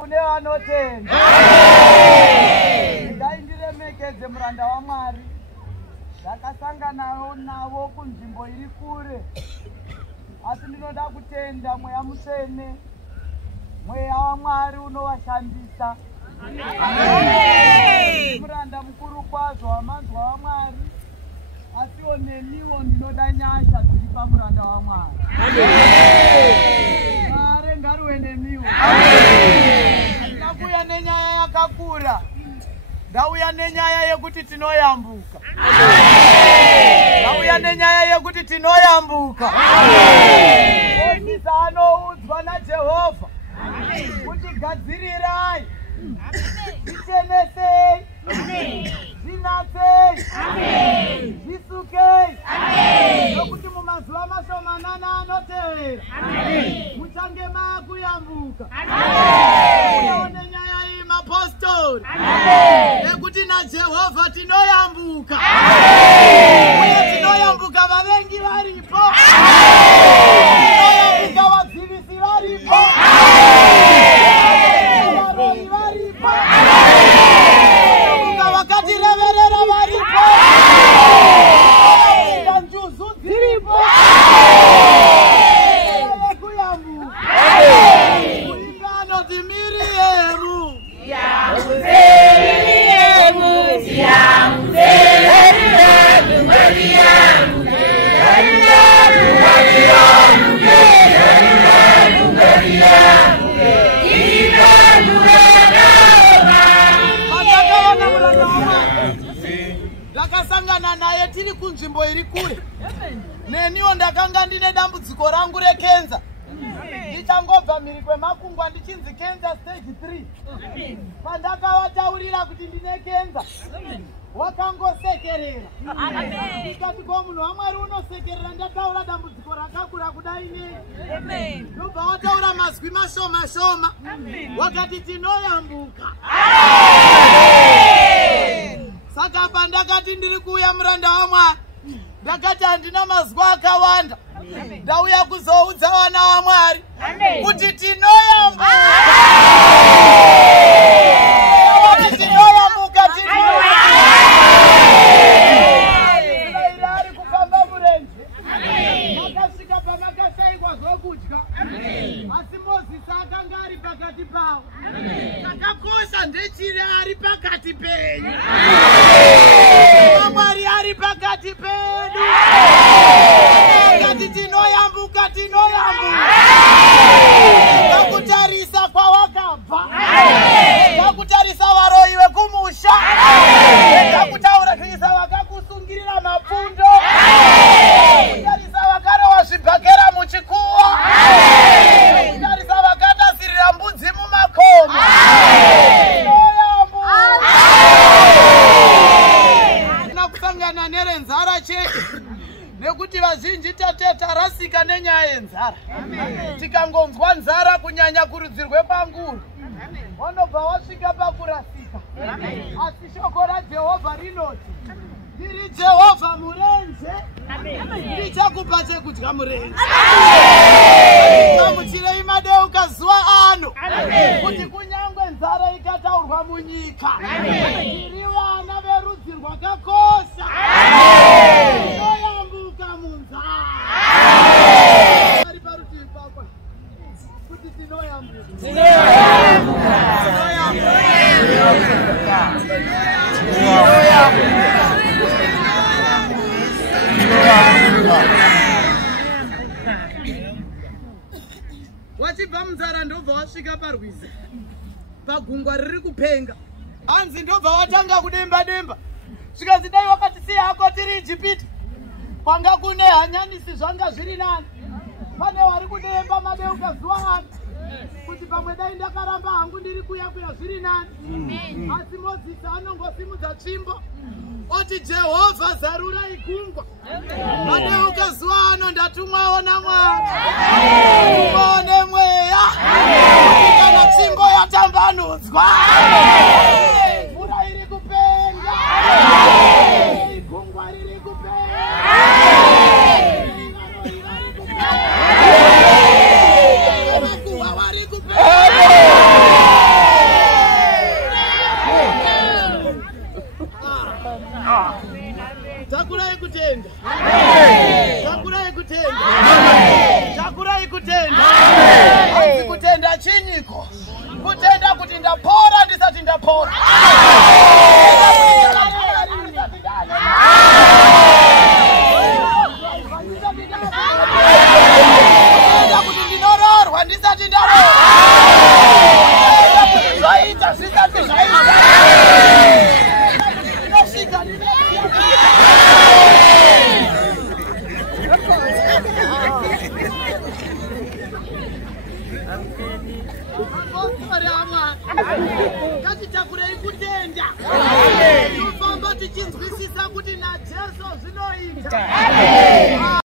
kune vanotenda. Ngaindiremekedze muranda waMwari. Ndakasangana navo kunzvimbo iri kure. Asi ndinoda kutenda mweya mutsvene, mweya waMwari unovashandisa. Muranda mukuru kwazvo wamanzwa waMwari. Asiwo neniwo ndinoda nyasha dziri pamuranda waMwari. Mwari ngaruve nemiwo. Ndakuya nenyaya yakakura. Ndauya nenyaya yekuti tinoyambuka. Ndauya nenyaya yekuti tinoyambuka. Mozisi anoudzwa naJehovha kuti gadzirirai, zvichenesei, zvinatsei, zvisukei, nokuti mumazuva mashomanana anotevera muchange makuyambuka. Uyewo nenyaya iyi mapostori nekuti naJehovha tinoyambuka. Uye tinoyambuka vavengi varipo, tinoyambuka vadzivisi varipo, varoyi varipo, tinoyambuka vakatireverera varipo, tinoyambuka njuzu dziripo. Kuyambuka kuimba anoti Miriemu ndakasangana naye tiri kunzvimbo iri kure. Neniwo ndakanga ndine dambudziko rangu rekenza. Ndichangobva mhiri kwemakungwa ndichinzi kenza stage 3. Pandakavataurira kuti ndine kenza, wakangosekerera. Ndikati ko munhu waMwari unosekerera ndataura dambudziko rakakura kudai nei? Ndobva wataura mazwi mashoma shoma. Wakati tinoyambuka. Saka pandakati ndiri kuuya muranda waMwari, ndakati handina mazwi akawanda. Ndauya kuzoudza vana vaMwari kuti tinoyambuka. Kuti tinoyambuka, ari kufamba murenje. Makasvika pamakashayikwa zvokudya. Asi Mozisi akanga ari pakati pavo. Chakakosha ndechiri ari pakati penyu. Mwari ari pakati pedu. Ngati tinoyambuka, tinoyambuka. Ngakutarisa kwawakabva. Ngakutarisa varoyi vekumusha. Ngakutarisa vakakusungirira mapundo. Ngakutarisa vakarowa zvibhakera muchikuwa. Ngakutarisa vakatasirira mbudzi mumakomo. Nakusangana nerenzara chete. Nekuti vazhinji tarasika nenyaya yenzara. Tikangonzwa nzara kunyanya kurudzi rwepanguru, wanobva wasvika pakurasika. Asi shoko raJehovha rinoti, ndiri Jehovha murenje, ndichakupa chekudya murenje. Gamuchirei madeuka zuva ano, kuti kunyangwe nzara ikataurwa munyika, tiri vana verudzi rwakakosha. Tinoyambuka munzara. Ari parutivi pako kuti tinoyambuka. Tinoyambuka. Wachibva munzara ndobva wasvika parwizi, pagungwa riri kupenga. Hanzi ndobva watanga kudemba demba. Zvikanzi dai wakatisiya hako tiri Ijipiti, kwanga kune hanyanisi zvanga zviri nani. Pane wari kudemba madeuka zuva ano kuti pamwe dai ndakaramba hangu ndiri kuyakuya zviri nani. Asi Mozisi anongosimudza tsvimbo oti Jehovha zarurai gungwa. Madeuka zuva ano ndatumwawo naMwari. Muone mweya kuti kana tsvimbo yatambanudzwa, mvura iri kupenga, gungwa riri kupenga, vakuhwa vari kupenga. Ngatitakurei kutenda. Tofamba tichinzwisisa kuti naJesu zvinoita.